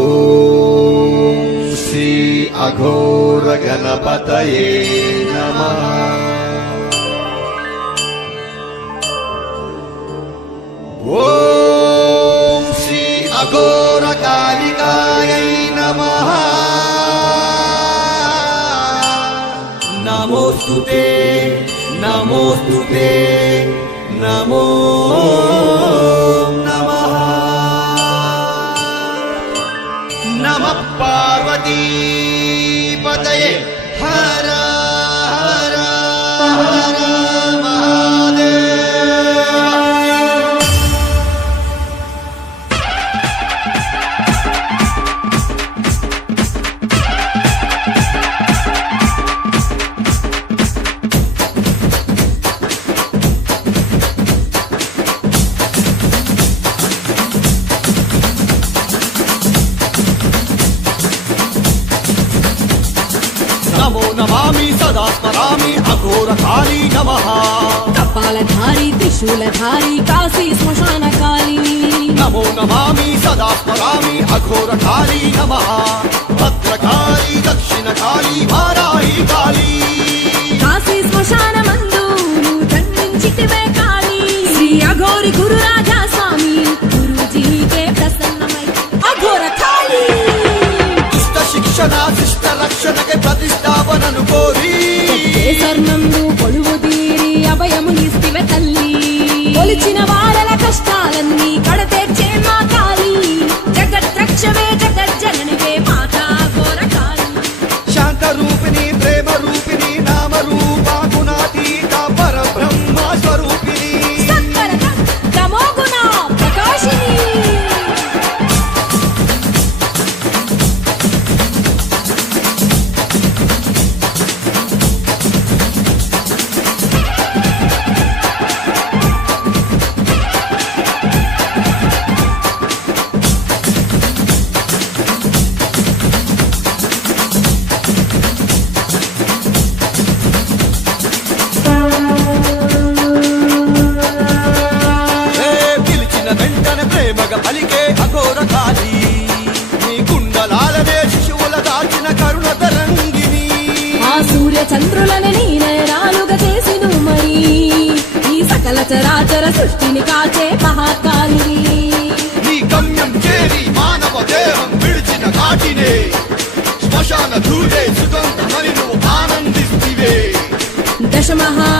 ఓం శ్రీ అఘోర గణపతయే నమః. ఓం శ్రీ అఘోర కాళికాయై నమః. నమోస్తుతే నమోస్తుతే నమో నమః. నమః పార్వతీపతయే హర హర హర నమో నమామి సదా స్మరామి అఘోర కాళీ నమః. కపాలధారి త్రిశూలధారి కాశీ శ్మశాన కాళీ. నమో నమామి సదా స్మరామి అఘోర కాళీ నమః. భద్రకాళీ దక్షిణ కాళీ వారాహి కాళీ. కాశీ శ్మశాన మందు జన్మించితివే కాళీ. శ్రీ అఘోరి గురు రాజా స్వామి గురూజీకే ప్రసన్నమై అఘోర కాళీ. దుష్ట శిక్షణ శిష్ట రక్షణకే ప్రతిష్టాపనను కోరి నందు కొలువు తీరి అభయమునిస్తివే తల్లి. కొలిచిన వారల కష్టాలన్నీ కడతేర్చే మా కాళీ. జగద్రక్షవే జగజ్జననివే మాతా అఘోర కాళీ. శాంత రూపిణి ప్రేమ రూపిణి నామ రూప గుణాతీత పరబ్రహ్మ స్వరూపిణి. సత్వర తమోగుణ ప్రకాశిని. పిలిచిన వెంటనే ప్రేమగా పలికే అఘోర కాళీ. నీ కుండలాలనే శిశువుల దాచిన కరుణ తరంగిని. ఆ సూర్య చంద్రులను నీ నయనాలుగా చేసిను మరి. ఈ సకల చరాచర సృష్టిని కాచే మహాకాళి. నీ గమ్యం చేరి మానవ దేహం విడిచిన కాటినే శ్మశాన ధూళే సుగంధమని నువ్వు ఆనందిస్తివే. దశ మహా